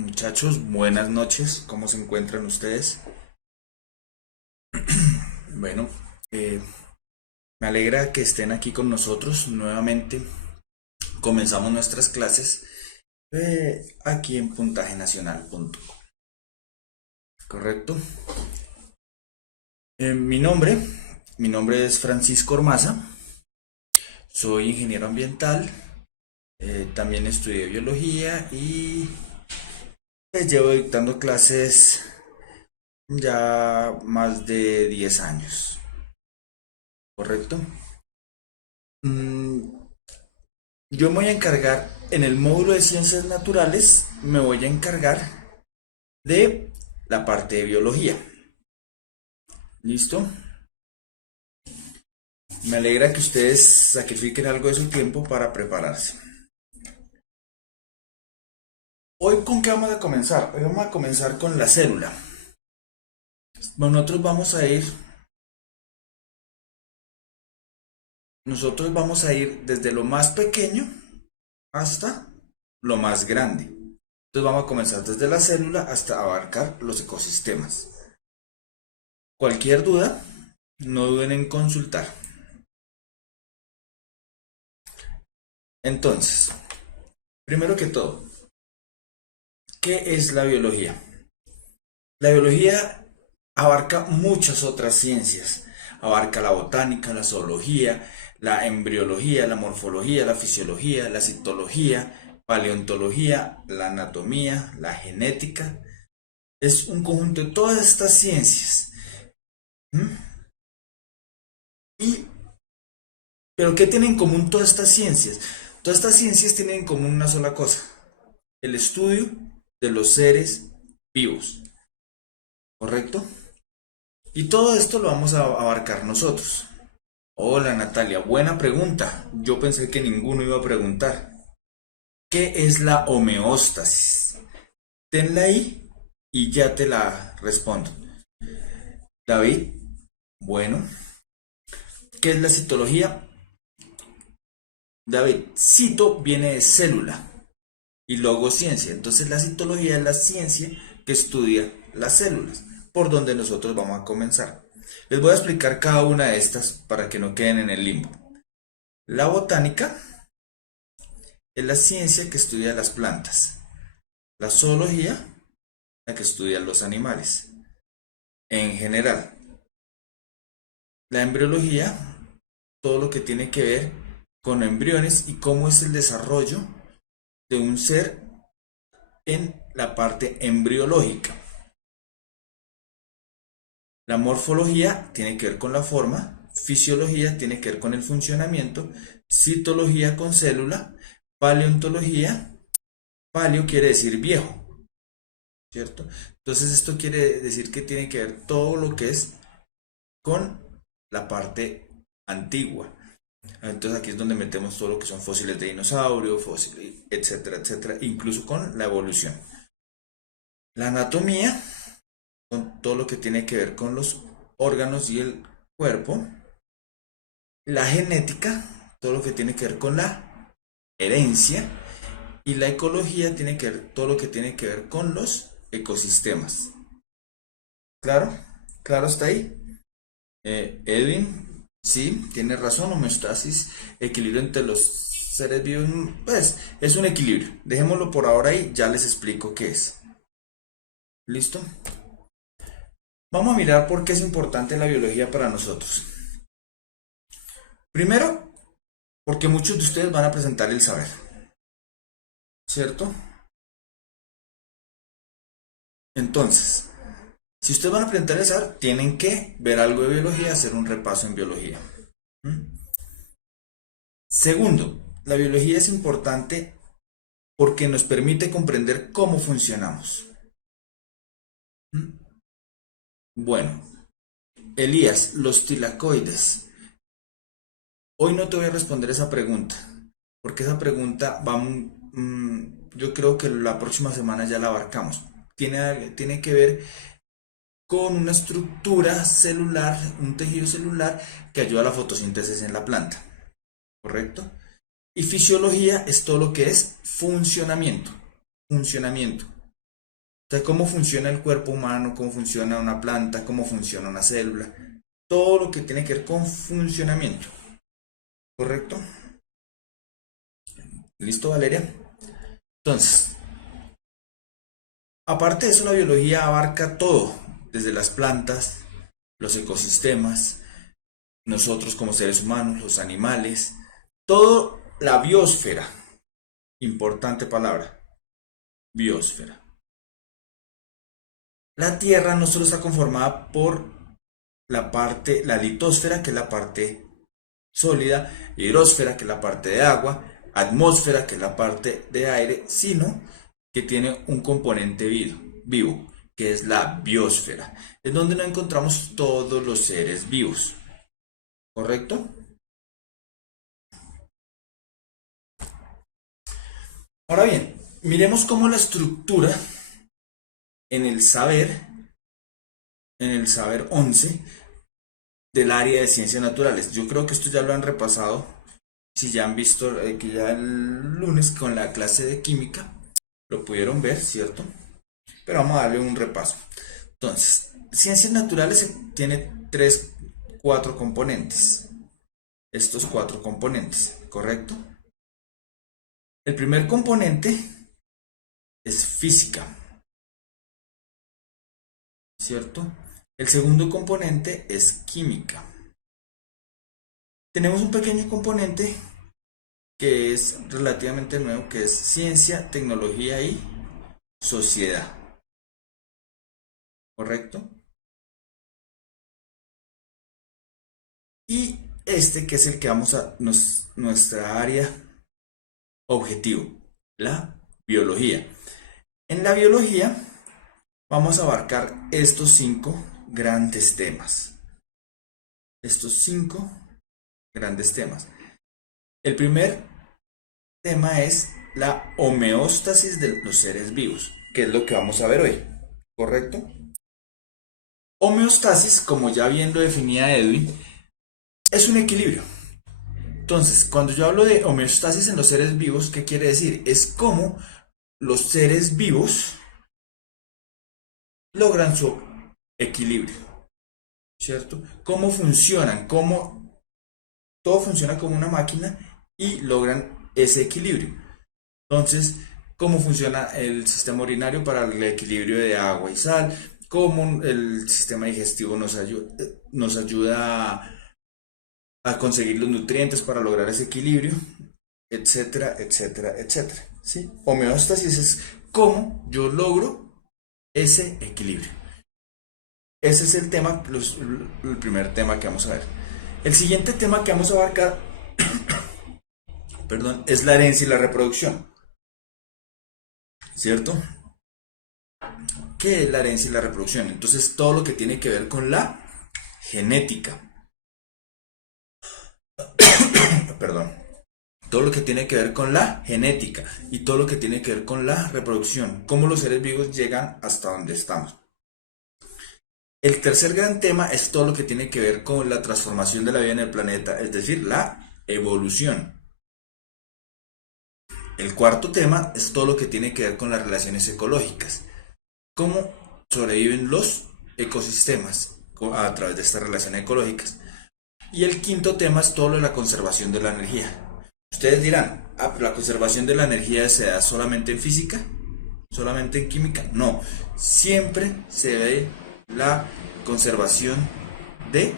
Muchachos, buenas noches. ¿Cómo se encuentran ustedes? Bueno, eh, me alegra que estén aquí con nosotros nuevamente. Comenzamos nuestras clases aquí en puntajenacional.com. ¿Correcto? Mi nombre es Francisco Ormaza. Soy ingeniero ambiental. También estudié biología y llevo dictando clases ya más de 10 años. ¿Correcto? Mm, Yo me voy a encargar, en el módulo de ciencias naturales, me voy a encargar de la parte de biología. ¿Listo? Me alegra que ustedes sacrifiquen algo de su tiempo para prepararse. Hoy, ¿con qué vamos a comenzar? Hoy vamos a comenzar con la célula. Nosotros vamos a ir, nosotros vamos a ir desde lo más pequeño hasta lo más grande. Entonces vamos a comenzar desde la célula hasta abarcar los ecosistemas. Cualquier duda, no duden en consultar. Entonces, primero que todo, ¿qué es la biología? La biología abarca muchas otras ciencias. Abarca la botánica, la zoología, la embriología, la morfología, la fisiología, la citología, paleontología, la anatomía, la genética. Es un conjunto de todas estas ciencias. ¿Mm? Y, ¿pero qué tienen en común todas estas ciencias? Todas estas ciencias tienen en común una sola cosa: el estudio de los seres vivos. ¿Correcto? Y todo esto lo vamos a abarcar nosotros. Hola Natalia, buena pregunta. Yo pensé que ninguno iba a preguntar. ¿Qué es la homeostasis? Tenla ahí y ya te la respondo. David, bueno. ¿Qué es la citología? David, cito viene de célula y logo ciencia. Entonces la citología es la ciencia que estudia las células, por donde nosotros vamos a comenzar. Les voy a explicar cada una de estas para que no queden en el limbo. La botánica es la ciencia que estudia las plantas. La zoología, la que estudia los animales. En general, la embriología, todo lo que tiene que ver con embriones y cómo es el desarrollo de un ser en la parte embriológica. La morfología tiene que ver con la forma, fisiología tiene que ver con el funcionamiento, citología con célula, paleontología, paleo quiere decir viejo, ¿cierto? Entonces esto quiere decir que tiene que ver todo lo que es con la parte antigua. Entonces aquí es donde metemos todo lo que son fósiles de dinosaurio, fósiles, etcétera, etcétera, incluso con la evolución. La anatomía, con todo lo que tiene que ver con los órganos y el cuerpo. La genética, todo lo que tiene que ver con la herencia. Y la ecología tiene que ver todo lo que tiene que ver con los ecosistemas. ¿Claro? ¿Claro está ahí? Edwin, sí, tiene razón, homeostasis, equilibrio entre los seres vivos, pues es un equilibrio. Dejémoslo por ahora y ya les explico qué es. ¿Listo? Vamos a mirar por qué es importante la biología para nosotros. Primero, porque muchos de ustedes van a presentar el saber, ¿cierto? Entonces, si ustedes van a presentar el saber, tienen que ver algo de biología, hacer un repaso en biología. ¿Mm? Segundo, la biología es importante porque nos permite comprender cómo funcionamos. ¿Mm? Bueno, Elías, los tilacoides. Hoy no te voy a responder esa pregunta, porque esa pregunta va, yo creo que la próxima semana ya la abarcamos. Tiene que ver con una estructura celular, un tejido celular que ayuda a la fotosíntesis en la planta, ¿correcto? Y fisiología es todo lo que es funcionamiento, funcionamiento. sea, cómo funciona el cuerpo humano, cómo funciona una planta, cómo funciona una célula, todo lo que tiene que ver con funcionamiento, ¿correcto? ¿Listo, Valeria? Entonces, aparte de eso, la biología abarca todo, desde las plantas, los ecosistemas, nosotros como seres humanos, los animales, todo la biosfera, importante palabra, biosfera. La Tierra no solo está conformada por la litosfera, que es la parte sólida, hidrosfera, que es la parte de agua, atmósfera, que es la parte de aire, sino que tiene un componente vivo, que es la biosfera, es donde nos encontramos todos los seres vivos, ¿correcto? Ahora bien, miremos cómo la estructura en el saber 11 del área de ciencias naturales. Yo creo que esto ya lo han repasado, si ya han visto que ya el lunes con la clase de química lo pudieron ver, ¿cierto? Pero vamos a darle un repaso. Entonces, ciencias naturales tiene cuatro componentes. Estos cuatro componentes, ¿correcto? El primer componente es física, ¿cierto? El segundo componente es química. Tenemos un pequeño componente que es relativamente nuevo, que es ciencia, tecnología y sociedad, ¿correcto? Y este que es el que vamos a nuestra área objetivo, la biología. En la biología vamos a abarcar estos 5 grandes temas. Estos 5 grandes temas. El primer tema es la homeostasis de los seres vivos, que es lo que vamos a ver hoy, ¿correcto? Homeostasis, como ya bien lo definía Edwin, es un equilibrio. Entonces, cuando yo hablo de homeostasis en los seres vivos, ¿qué quiere decir? Es cómo los seres vivos logran su equilibrio, ¿cierto? Cómo funcionan, cómo todo funciona como una máquina y logran ese equilibrio. Entonces, cómo funciona el sistema urinario para el equilibrio de agua y sal, cómo el sistema digestivo nos ayuda a conseguir los nutrientes para lograr ese equilibrio, etcétera, etcétera, etcétera. ¿Sí? Homeostasis es cómo yo logro ese equilibrio. Ese es el tema, el primer tema que vamos a ver. El siguiente tema que vamos a abarcar, perdón, es la herencia y la reproducción. ¿Cierto? ¿Qué es la herencia y la reproducción? Entonces, todo lo que tiene que ver con la genética. Perdón. Todo lo que tiene que ver con la genética y todo lo que tiene que ver con la reproducción. Cómo los seres vivos llegan hasta donde estamos. El tercer gran tema es todo lo que tiene que ver con la transformación de la vida en el planeta, es decir, la evolución. El cuarto tema es todo lo que tiene que ver con las relaciones ecológicas. Cómo sobreviven los ecosistemas a través de estas relaciones ecológicas. Y el quinto tema es todo lo de la conservación de la energía. Ustedes dirán, ¿la conservación de la energía se da solamente en física? ¿Solamente en química? No, siempre se ve la conservación de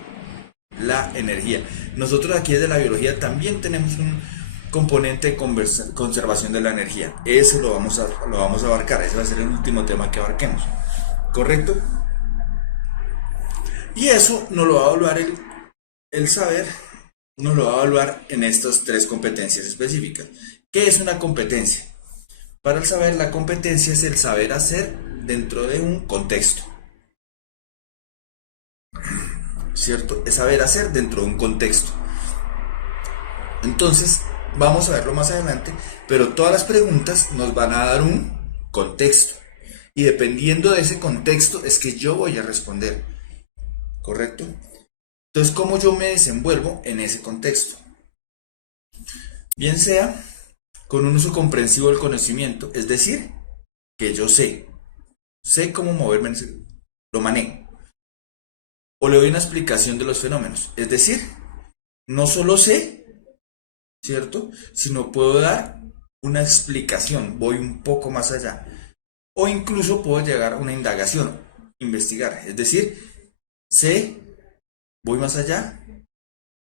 la energía. Nosotros aquí desde la biología también tenemos un componente de conservación de la energía. Eso lo vamos a abarcar, ese va a ser el último tema que abarquemos. ¿Correcto? Y eso nos lo va a evaluar el saber, nos lo va a evaluar en estas 3 competencias específicas. ¿Qué es una competencia? Para el saber, la competencia es el saber hacer dentro de un contexto. ¿Cierto? Es saber hacer dentro de un contexto. Entonces, vamos a verlo más adelante, pero todas las preguntas nos van a dar un contexto. Y dependiendo de ese contexto es que yo voy a responder. ¿Correcto? Entonces, ¿cómo yo me desenvuelvo en ese contexto? Bien sea con un uso comprensivo del conocimiento, es decir, que yo sé. sé cómo moverme, lo manejo. O le doy una explicación de los fenómenos. Es decir, no solo sé, ¿cierto? Sino puedo dar una explicación, voy un poco más allá. O incluso puedo llegar a una indagación, investigar. Es decir, sé, voy más allá,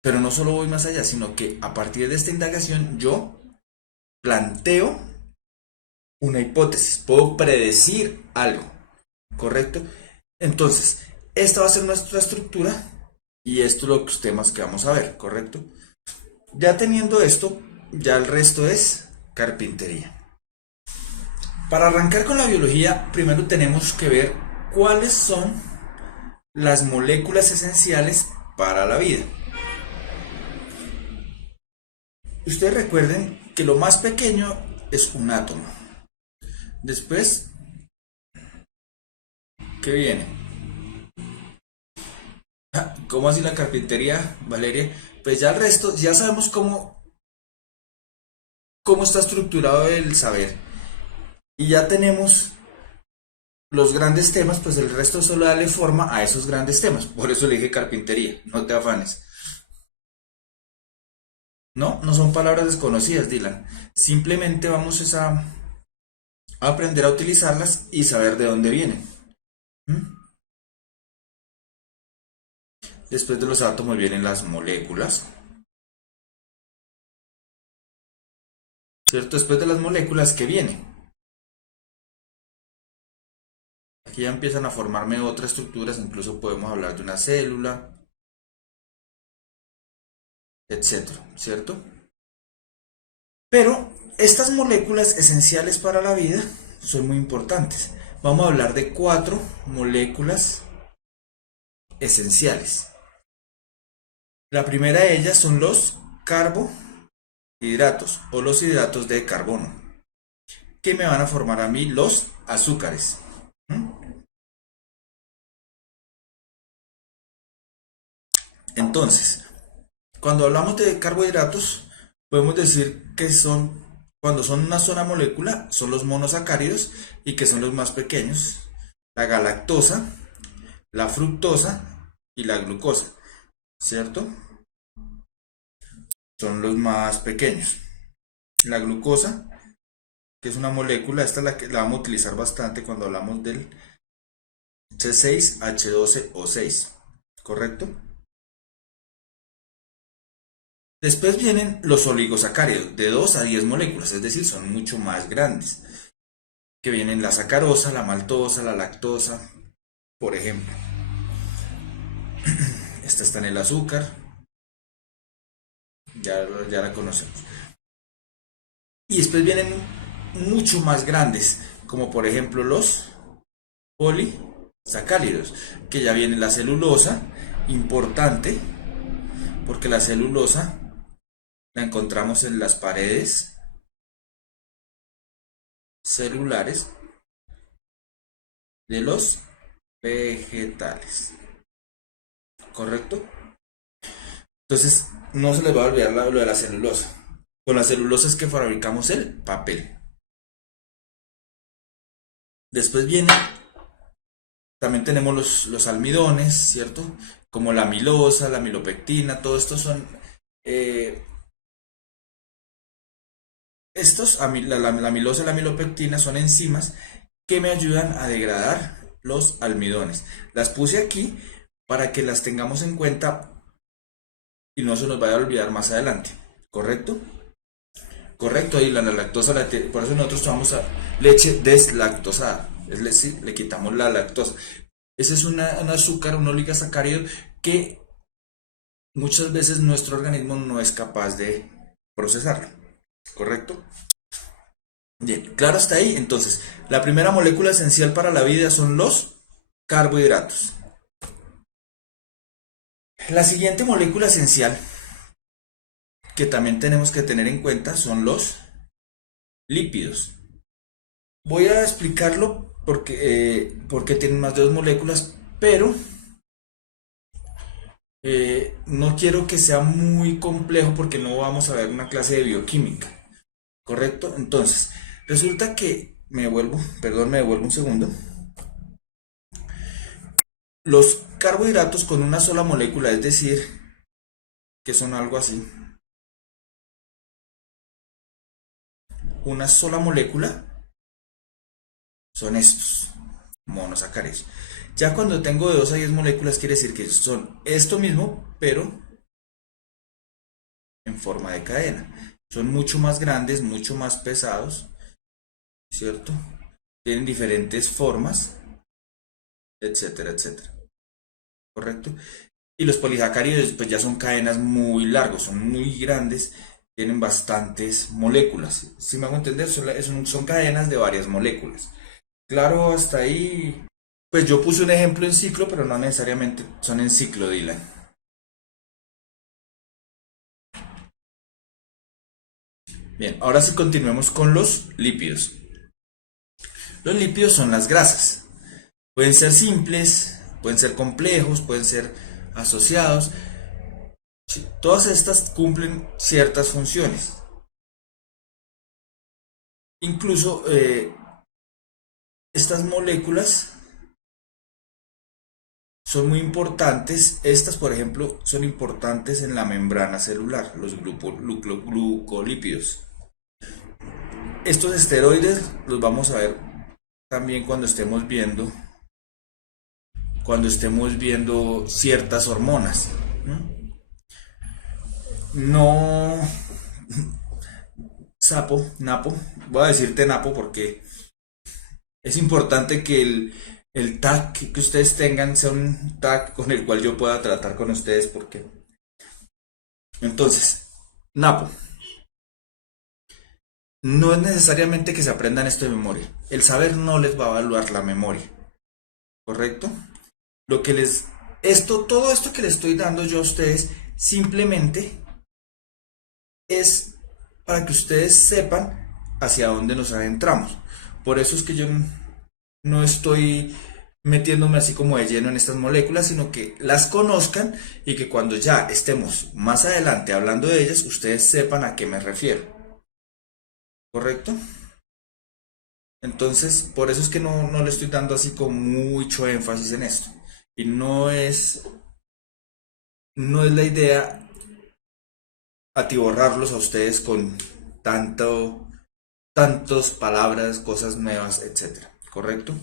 pero no solo voy más allá, sino que a partir de esta indagación yo planteo una hipótesis, puedo predecir algo, ¿correcto? Entonces, esta va a ser nuestra estructura y esto es los temas que vamos a ver, ¿correcto? Ya teniendo esto, ya el resto es carpintería. Para arrancar con la biología, primero tenemos que ver cuáles son las moléculas esenciales para la vida. Ustedes recuerden que lo más pequeño es un átomo. Después, ¿qué viene? ¿Cómo así la carpintería, Valeria? Pues ya el resto, ya sabemos cómo está estructurado el saber. Y ya tenemos los grandes temas, pues el resto solo dale forma a esos grandes temas. Por eso le dije carpintería, no te afanes. No, no son palabras desconocidas, Dylan. Simplemente vamos a aprender a utilizarlas y saber de dónde vienen. ¿Mm? Después de los átomos vienen las moléculas, ¿cierto? Después de las moléculas, ¿qué viene? Aquí ya empiezan a formarme otras estructuras, incluso podemos hablar de una célula, etcétera, ¿cierto? Pero estas moléculas esenciales para la vida son muy importantes. Vamos a hablar de 4 moléculas esenciales. La primera de ellas son los carbohidratos o los hidratos de carbono, que me van a formar a mí los azúcares. Entonces, cuando hablamos de carbohidratos, podemos decir que cuando son una sola molécula, son los monosacáridos y que son los más pequeños, la galactosa, la fructosa y la glucosa, ¿cierto? Son los más pequeños. La glucosa, que es una molécula, esta es la que la vamos a utilizar bastante cuando hablamos del C6H12O6, ¿correcto? Después vienen los oligosacáridos, de 2 a 10 moléculas, es decir, son mucho más grandes. Que vienen la sacarosa, la maltosa, la lactosa, por ejemplo. Esta está en el azúcar, ya la conocemos. Y después vienen mucho más grandes, como por ejemplo los polisacáridos, que ya viene la celulosa, importante, porque la celulosa la encontramos en las paredes celulares de los vegetales, ¿correcto? Entonces, no se les va a olvidar lo de la celulosa. Con la celulosa es que fabricamos el papel. Después viene, también tenemos los almidones, ¿cierto? Como la amilosa, la amilopectina, todo esto son... la amilosa y la amilopectina son enzimas que me ayudan a degradar los almidones. Las puse aquí para que las tengamos en cuenta y no se nos vaya a olvidar más adelante, ¿correcto? Correcto, y la lactosa, por eso nosotros tomamos leche deslactosada, es decir, le quitamos la lactosa. Ese es un azúcar, un oligosacárido que muchas veces nuestro organismo no es capaz de procesarlo, ¿correcto? Bien, claro hasta ahí. Entonces, la primera molécula esencial para la vida son los carbohidratos. La siguiente molécula esencial que también tenemos que tener en cuenta son los lípidos. Voy a explicarlo porque tienen más de 2 moléculas, pero no quiero que sea muy complejo porque no vamos a ver una clase de bioquímica, ¿correcto? Entonces, resulta que me devuelvo un segundo. Los carbohidratos con una sola molécula, es decir, que son algo así, una sola molécula, son estos monosacáridos. Ya cuando tengo de 2 a 10 moléculas, quiere decir que son esto mismo, pero en forma de cadena. Son mucho más grandes, mucho más pesados, ¿cierto? Tienen diferentes formas, etcétera, etcétera. ¿Correcto? Y los polisacáridos pues ya son cadenas muy largos, son muy grandes, tienen bastantes moléculas. Si me hago entender, son cadenas de varias moléculas. Claro, hasta ahí, pues yo puse un ejemplo en ciclo, pero no necesariamente son en ciclo, Dylan. Bien, ahora sí continuemos con los lípidos. Los lípidos son las grasas. Pueden ser simples, pueden ser complejos, pueden ser asociados. Sí, todas estas cumplen ciertas funciones. Incluso estas moléculas son muy importantes. Estas, por ejemplo, son importantes en la membrana celular, los glucolípidos. Estos esteroides los vamos a ver también cuando estemos viendo ciertas hormonas. No, napo, voy a decirte napo porque es importante que el tag que ustedes tengan sea un tag con el cual yo pueda tratar con ustedes porque entonces, napo, no es necesariamente que se aprendan esto de memoria. El saber no les va a evaluar la memoria, ¿correcto? Lo que les todo esto que les estoy dando yo a ustedes simplemente es para que ustedes sepan hacia dónde nos adentramos. Por eso es que yo no estoy metiéndome así como de lleno en estas moléculas, sino que las conozcan y que cuando ya estemos más adelante hablando de ellas, ustedes sepan a qué me refiero. ¿Correcto? Entonces, por eso es que no le estoy dando así con mucho énfasis en esto. Y no es la idea atiborrarlos a ustedes con tantas palabras, cosas nuevas, etcétera. ¿Correcto?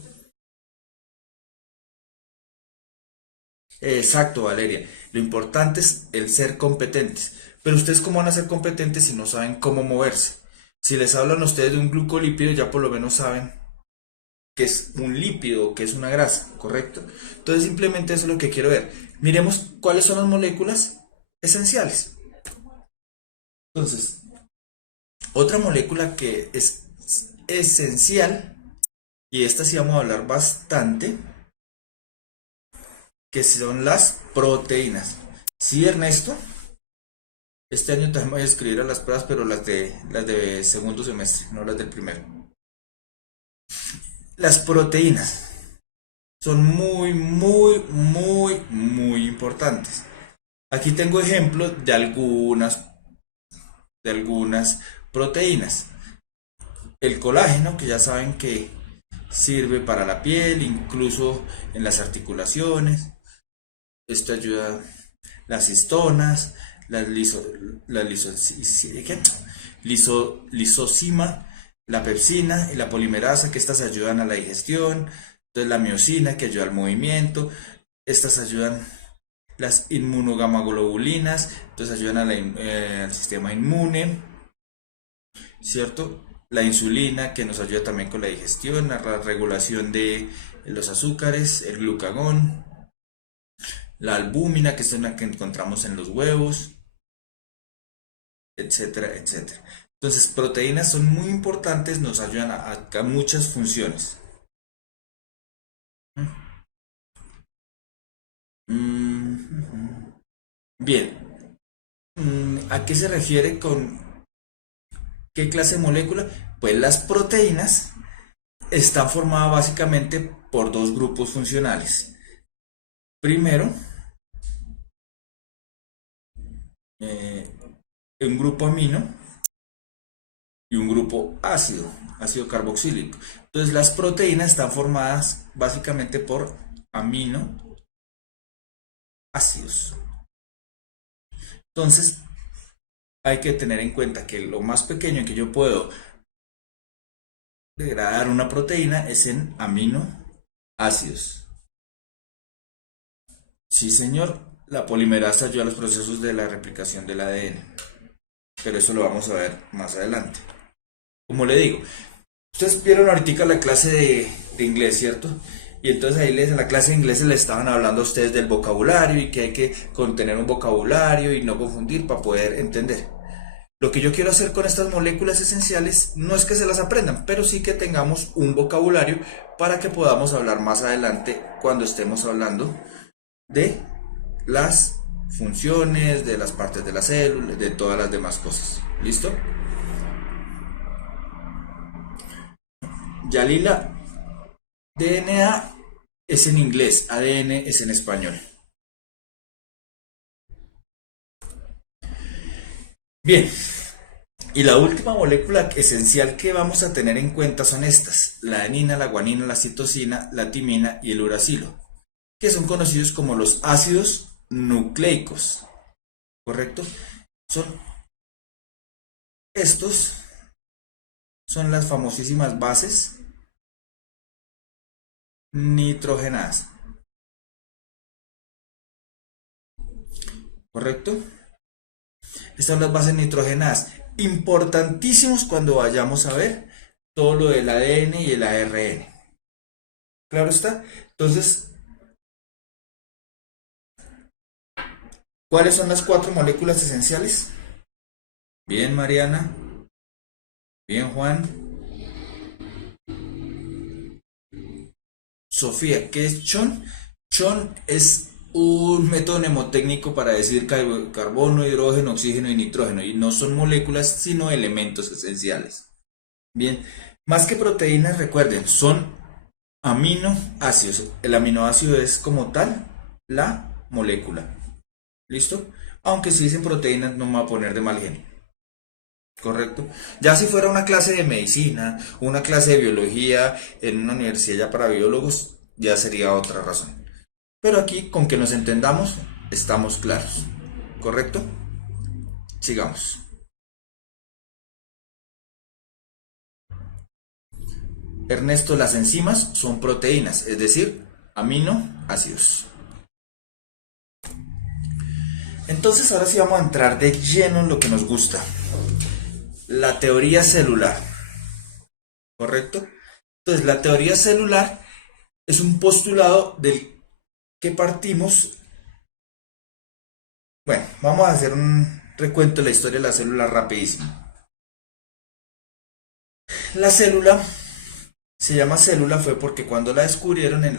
Exacto, Valeria. Lo importante es el ser competentes. Pero ustedes cómo van a ser competentes si no saben cómo moverse. Si les hablan a ustedes de un glucolípido, ya por lo menos saben que es un lípido, que es una grasa, ¿correcto? Entonces simplemente eso es lo que quiero ver. Miremos cuáles son las moléculas esenciales. Entonces, otra molécula que es esencial, y esta sí vamos a hablar bastante, que son las proteínas. Sí, Ernesto, este año también voy a escribir a las pruebas, pero las de segundo semestre, no las del primero. Las proteínas son muy, muy, muy, muy importantes. Aquí tengo ejemplos de algunas proteínas. El colágeno, que ya saben que sirve para la piel, incluso en las articulaciones. Esto ayuda las histonas, la lisosima, la pepsina y la polimerasa, que estas ayudan a la digestión. Entonces la miosina, que ayuda al movimiento. Estas ayudan las inmunogamaglobulinas, entonces ayudan al sistema inmune, ¿cierto? La insulina, que nos ayuda también con la digestión, a la regulación de los azúcares, el glucagón, la albúmina, que es una que encontramos en los huevos, etcétera, etcétera. Entonces, proteínas son muy importantes, nos ayudan a muchas funciones. Bien, ¿a qué se refiere con qué clase de molécula? Pues las proteínas están formadas básicamente por dos grupos funcionales. Primero, eh, un grupo amino y un grupo ácido carboxílico. Entonces las proteínas están formadas básicamente por amino ácidos. Entonces, hay que tener en cuenta que lo más pequeño en que yo puedo degradar una proteína es en aminoácidos. Sí, señor, la polimerasa ayuda a los procesos de la replicación del ADN, pero eso lo vamos a ver más adelante. Como le digo, ustedes vieron ahorita la clase de inglés, ¿cierto? Y entonces ahí en la clase de inglés les estaban hablando a ustedes del vocabulario y que hay que contener un vocabulario y no confundir para poder entender. Lo que yo quiero hacer con estas moléculas esenciales no es que se las aprendan, pero sí que tengamos un vocabulario para que podamos hablar más adelante cuando estemos hablando de las funciones, de las partes de la célula, de todas las demás cosas. ¿Listo? Yalila, DNA es en inglés, ADN es en español. Bien, y la última molécula esencial que vamos a tener en cuenta son estas: la adenina, la guanina, la citosina, la timina y el uracilo, que son conocidos como los ácidos nucleicos. ¿Correcto? Son estos son las famosísimas bases nitrogenadas. ¿Correcto? Estas son las bases nitrogenadas, importantísimos cuando vayamos a ver todo lo del ADN y el ARN. ¿Claro está? Entonces, ¿cuáles son las 4 moléculas esenciales? Bien, Mariana. Bien, Juan. Sofía, ¿qué es chon? Chon es un método mnemotécnico para decir carbono, hidrógeno, oxígeno y nitrógeno, y no son moléculas sino elementos esenciales. Bien, más que proteínas, recuerden, son aminoácidos. El aminoácido es como tal la molécula. ¿Listo? Aunque si dicen proteínas no me va a poner de mal genio. Correcto. Ya si fuera una clase de medicina, una clase de biología en una universidad ya para biólogos, ya sería otra razón. Pero aquí, con que nos entendamos, estamos claros. ¿Correcto? Sigamos. Ernesto, las enzimas son proteínas, es decir, aminoácidos. Entonces ahora sí vamos a entrar de lleno en lo que nos gusta. La teoría celular. ¿Correcto? Entonces la teoría celular es un postulado del que partimos. Bueno, vamos a hacer un recuento de la historia de la célula rapidísimo. La célula se llama célula fue porque cuando la descubrieron en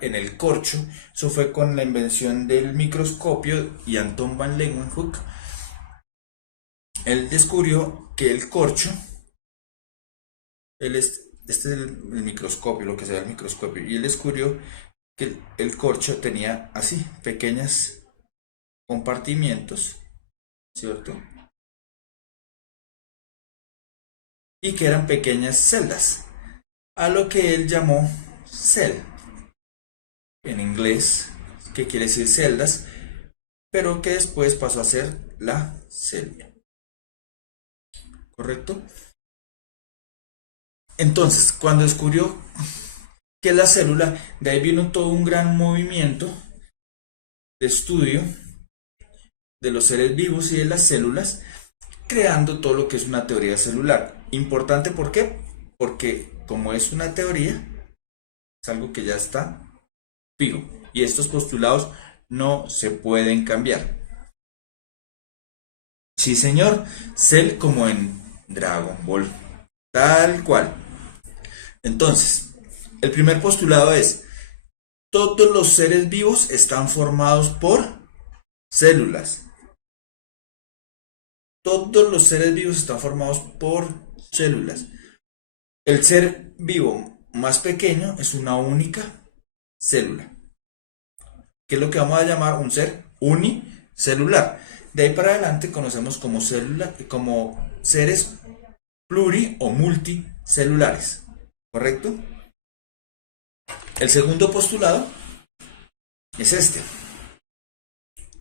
el corcho, eso fue con la invención del microscopio y Anton van Leeuwenhoek, él descubrió que el corcho, este es el microscopio, lo que se llama el microscopio, y él descubrió que el corcho tenía así, pequeños compartimientos, ¿cierto? Y que eran pequeñas celdas, a lo que él llamó cell, en inglés, que quiere decir celdas, pero que después pasó a ser la célula. ¿Correcto? Entonces, cuando descubrió que la célula, de ahí vino todo un gran movimiento de estudio de los seres vivos y de las células, creando todo lo que es una teoría celular. Importante, ¿por qué? Porque como es una teoría, es algo que ya está fijo. Y estos postulados no se pueden cambiar. Sí, señor. Cell como en Dragon Ball. Tal cual. Entonces, el primer postulado es: todos los seres vivos están formados por células. Todos los seres vivos están formados por células. El ser vivo más pequeño es una única célula, que es lo que vamos a llamar un ser unicelular. De ahí para adelante conocemos como seres pluri o multicelulares. ¿Correcto? El segundo postulado es este.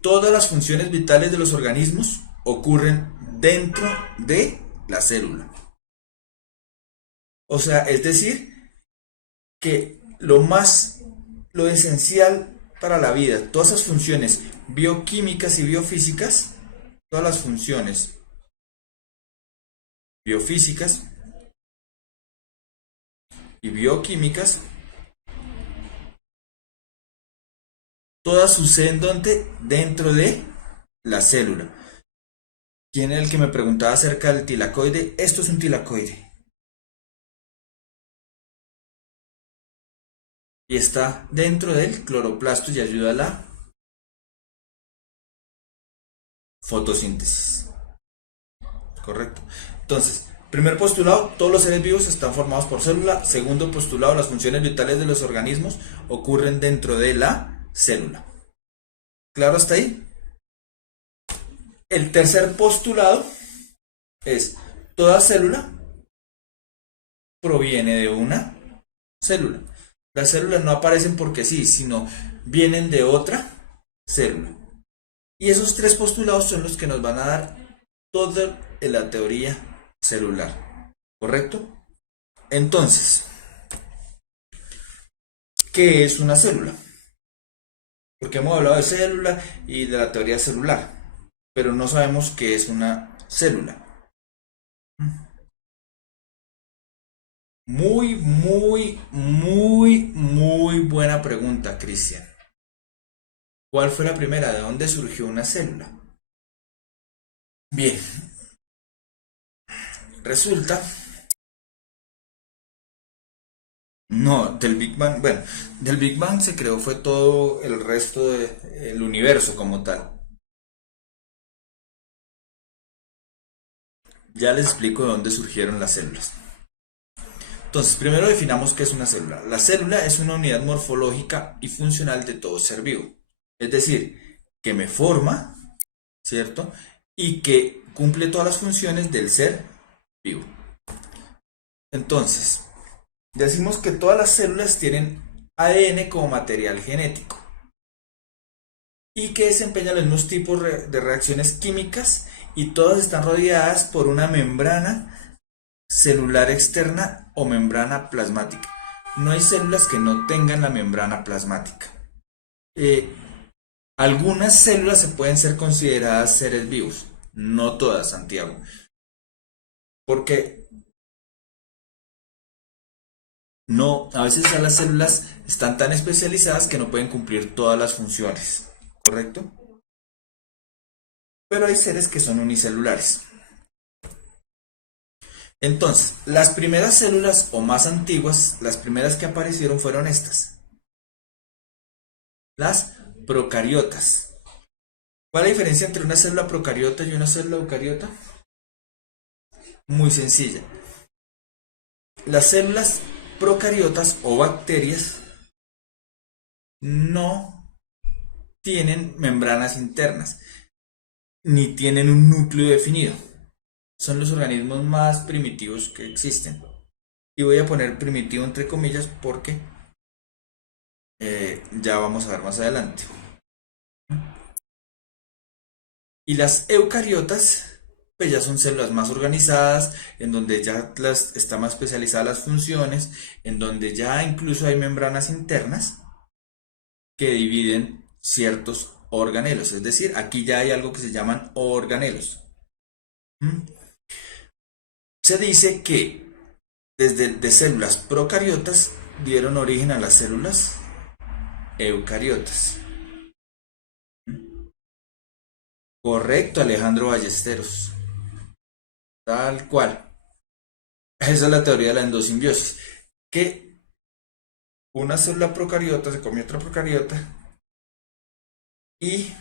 Todas las funciones vitales de los organismos ocurren dentro de la célula. O sea, es decir, que lo esencial para la vida, todas esas funciones bioquímicas y biofísicas, todas las funciones biofísicas y bioquímicas, todas suceden dentro de la célula. ¿Quién es el que me preguntaba acerca del tilacoide? Esto es un tilacoide. Y está dentro del cloroplasto y ayuda a la fotosíntesis. Correcto. Entonces, primer postulado, todos los seres vivos están formados por célula. Segundo postulado, las funciones vitales de los organismos ocurren dentro de la célula. ¿Claro hasta ahí? El tercer postulado es, toda célula proviene de una célula. Las células no aparecen porque sí, sino vienen de otra célula. Y esos tres postulados son los que nos van a dar toda la teoría celular. ¿Correcto? Entonces, ¿qué es una célula? Porque hemos hablado de célula y de la teoría celular, pero no sabemos qué es una célula. Muy buena pregunta, Cristian. ¿Cuál fue la primera? ¿De dónde surgió una célula? Bien, resulta... No, del Big Bang, bueno, del Big Bang se creó fue todo el resto del universo como tal. Ya les explico de dónde surgieron las células. Entonces, primero definamos qué es una célula. La célula es una unidad morfológica y funcional de todo ser vivo. Es decir, que me forma, ¿cierto? Y que cumple todas las funciones del ser vivo. Entonces, decimos que todas las células tienen ADN como material genético y que desempeñan los mismos tipos de reacciones químicas y todas están rodeadas por una membrana celular externa o membrana plasmática. No hay células que no tengan la membrana plasmática. Algunas células se pueden ser consideradas seres vivos, no todas, Santiago, porque no, a veces ya las células están tan especializadas que no pueden cumplir todas las funciones, ¿correcto? Pero hay seres que son unicelulares. Entonces, las primeras células o más antiguas, las primeras que aparecieron fueron estas. Las procariotas. ¿Cuál es la diferencia entre una célula procariota y una célula eucariota? Muy sencilla. Las células procariotas o bacterias no tienen membranas internas, ni tienen un núcleo definido. Son los organismos más primitivos que existen. Y voy a poner primitivo entre comillas porque ya vamos a ver más adelante. Y las eucariotas, pues ya son células más organizadas, en donde ya están más especializadas las funciones, en donde ya incluso hay membranas internas que dividen ciertos organelos. Es decir, aquí ya hay algo que se llaman organelos. Se dice que de células procariotas dieron origen a las células eucariotas. Correcto, Alejandro Ballesteros. Tal cual. Esa es la teoría de la endosimbiosis. Que una célula procariota se comió otra procariota y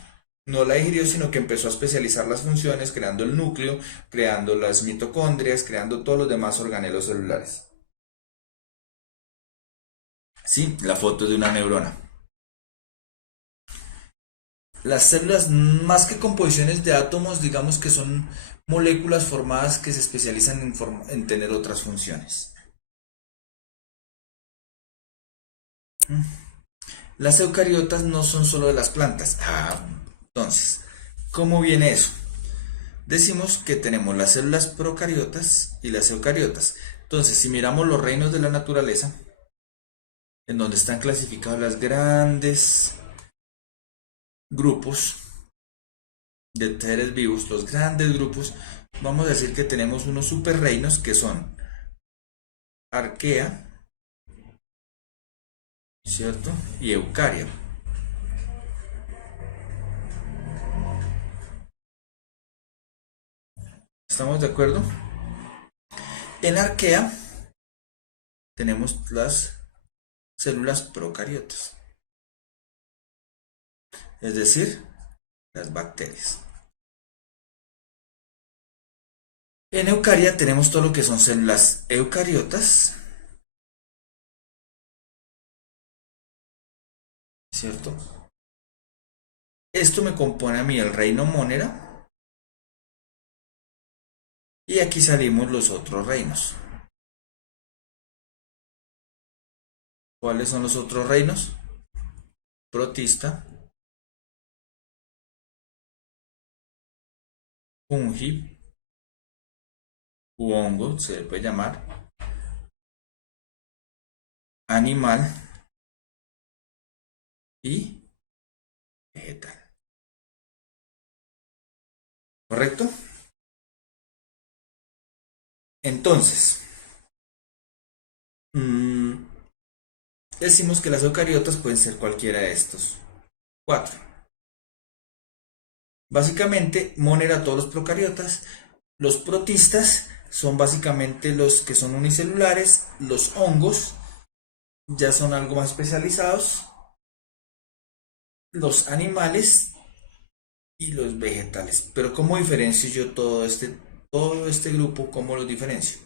no la digirió, sino que empezó a especializar las funciones, creando el núcleo, creando las mitocondrias, creando todos los demás organelos celulares. Sí, la foto de una neurona. Las células, más que composiciones de átomos, digamos que son moléculas formadas que se especializan en tener otras funciones. Las eucariotas no son solo de las plantas. Entonces, ¿cómo viene eso? Decimos que tenemos las células procariotas y las eucariotas. Entonces, si miramos los reinos de la naturaleza, en donde están clasificados los grandes grupos de seres vivos, los grandes grupos, vamos a decir que tenemos unos superreinos que son Arquea, ¿cierto? Y Eucaria. ¿Estamos de acuerdo? En Arquea tenemos las células procariotas, es decir, las bacterias. En Eucaria tenemos todo lo que son células eucariotas, ¿cierto? Esto me compone a mí el reino Monera y aquí salimos los otros reinos. ¿Cuáles son los otros reinos? Protista, fungi, u hongo, se le puede llamar, animal y vegetal. ¿Correcto? Entonces, decimos que las eucariotas pueden ser cualquiera de estos cuatro. Básicamente, Monera todos los procariotas. Los protistas son básicamente los que son unicelulares. Los hongos ya son algo más especializados. Los animales y los vegetales. Pero ¿cómo diferencio yo todo este grupo? ¿Cómo los diferencio?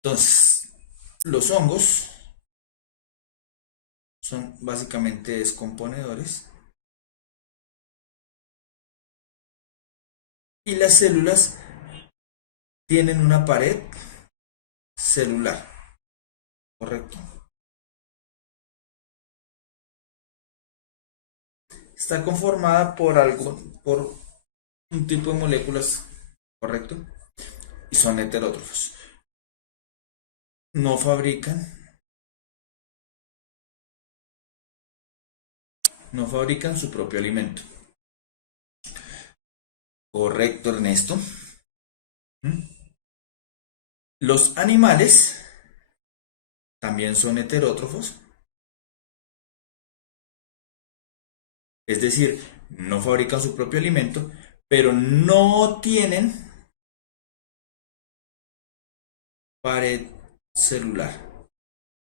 Entonces, los hongos son básicamente descomponedores. Y las células tienen una pared celular. ¿Correcto? Está conformada por un tipo de moléculas, ¿correcto? Y son heterótrofos. No fabrican su propio alimento. Correcto, Ernesto. Los animales también son heterótrofos. Es decir, no fabrican su propio alimento, pero no tienen pared celular.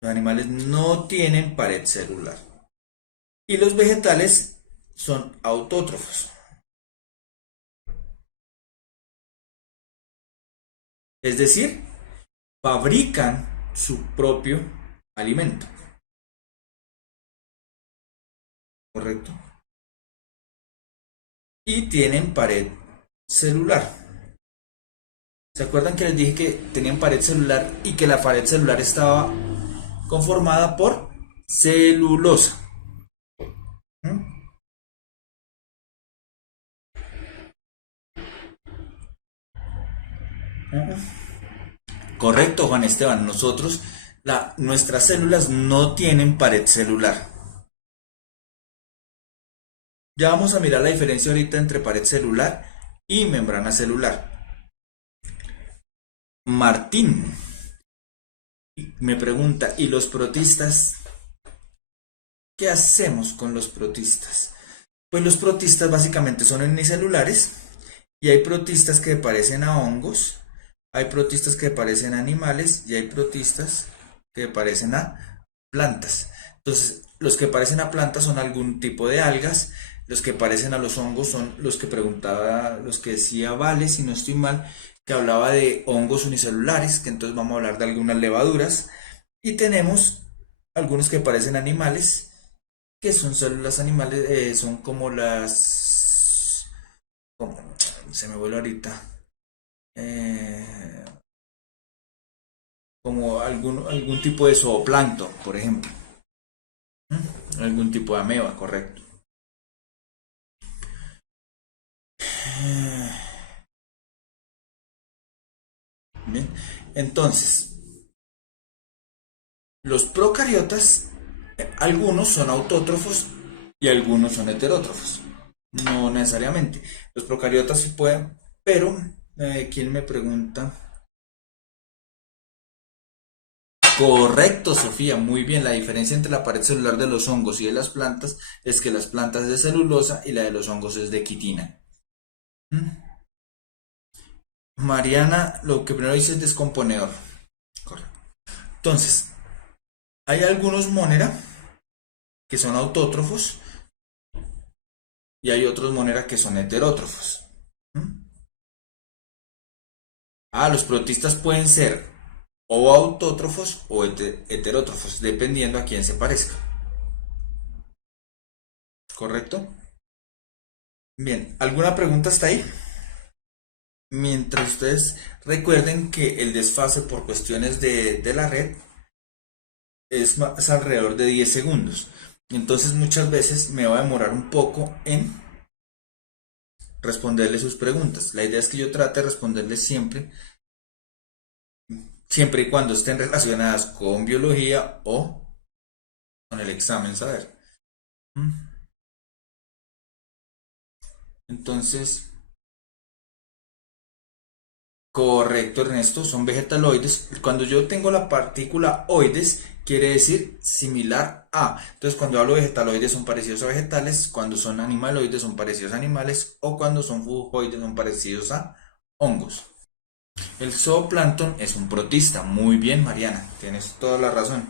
Los animales no tienen pared celular. Y los vegetales son autótrofos. Es decir, fabrican su propio alimento. ¿Correcto? Y tienen pared celular. ¿Se acuerdan que les dije que tenían pared celular y que la pared celular estaba conformada por celulosa? Correcto, Juan Esteban. Nuestras células no tienen pared celular. Ya vamos a mirar la diferencia ahorita entre pared celular y membrana celular. Martín me pregunta, ¿y los protistas? ¿Qué hacemos con los protistas? Pues los protistas básicamente son unicelulares y hay protistas que parecen a hongos, hay protistas que parecen a animales y hay protistas que parecen a plantas. Entonces, los que parecen a plantas son algún tipo de algas, los que parecen a los hongos son los que decía Vale, si no estoy mal, que hablaba de hongos unicelulares, que entonces vamos a hablar de algunas levaduras, y tenemos algunos que parecen animales, que son células animales, son como se me vuelve ahorita, como algún tipo de zooplancton, por ejemplo. Algún tipo de ameba, correcto. Bien, entonces, los procariotas, algunos son autótrofos y algunos son heterótrofos. No necesariamente. Los procariotas sí pueden, pero ¿quién me pregunta? Correcto, Sofía, muy bien. La diferencia entre la pared celular de los hongos y de las plantas es que las plantas es de celulosa y la de los hongos es de quitina. ¿Mm? Mariana, lo que primero dice es descomponedor. Correcto. Entonces, hay algunos Monera que son autótrofos y hay otros Monera que son heterótrofos. ¿Mm? Los protistas pueden ser o autótrofos o heterótrofos, dependiendo a quién se parezca. ¿Correcto? Bien, ¿alguna pregunta hasta ahí? Mientras ustedes recuerden que el desfase por cuestiones de la red es alrededor de 10 segundos. Entonces muchas veces me va a demorar un poco en responderle sus preguntas. La idea es que yo trate de responderles siempre y cuando estén relacionadas con biología o con el examen, saber. Entonces, correcto, Ernesto, son vegetaloides. Cuando yo tengo la partícula oides, quiere decir similar a. Entonces, cuando hablo de vegetaloides son parecidos a vegetales, cuando son animaloides son parecidos a animales, o cuando son fungoides son parecidos a hongos. El zooplancton es un protista. Muy bien, Mariana, tienes toda la razón.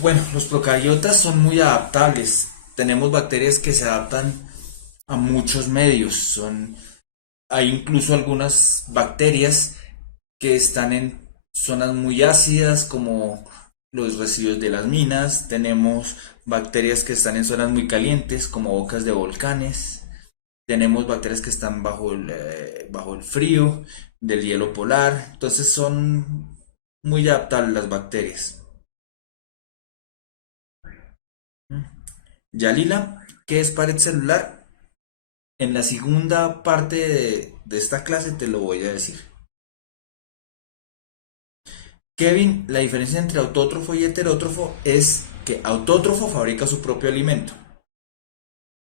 Bueno, los procariotas son muy adaptables. Tenemos bacterias que se adaptan a muchos medios. Hay incluso algunas bacterias que están en zonas muy ácidas como los residuos de las minas. Tenemos bacterias que están en zonas muy calientes como bocas de volcanes. Tenemos bacterias que están bajo el frío del hielo polar. Entonces son muy adaptables las bacterias. Yalila, ¿qué es pared celular? En la segunda parte de esta clase te lo voy a decir. Kevin, la diferencia entre autótrofo y heterótrofo es que autótrofo fabrica su propio alimento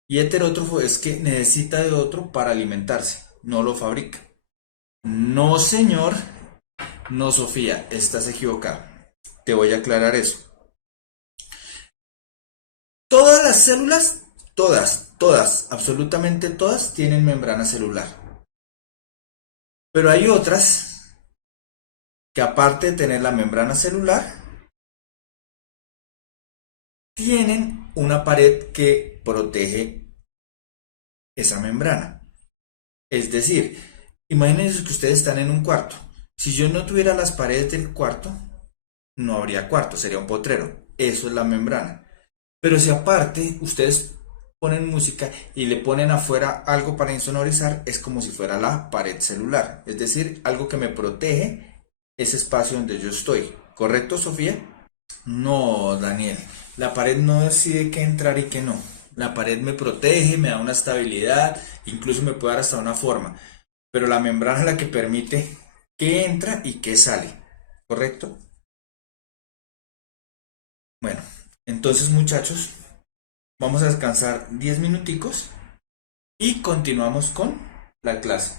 y heterótrofo es que necesita de otro para alimentarse, no lo fabrica. No, señor, no, Sofía, estás equivocada. Te voy a aclarar eso. Todas las células, todas, absolutamente todas tienen membrana celular. Pero hay otras que aparte de tener la membrana celular, tienen una pared que protege esa membrana. Es decir, imagínense que ustedes están en un cuarto. Si yo no tuviera las paredes del cuarto, no habría cuarto, sería un potrero. Eso es la membrana. Pero si aparte ustedes ponen música y le ponen afuera algo para insonorizar, es como si fuera la pared celular. Es decir, algo que me protege ese espacio donde yo estoy. ¿Correcto, Sofía? No, Daniel. La pared no decide qué entrar y qué no. La pared me protege, me da una estabilidad, incluso me puede dar hasta una forma. Pero la membrana es la que permite qué entra y qué sale. ¿Correcto? Bueno, entonces muchachos, vamos a descansar 10 minuticos y continuamos con la clase.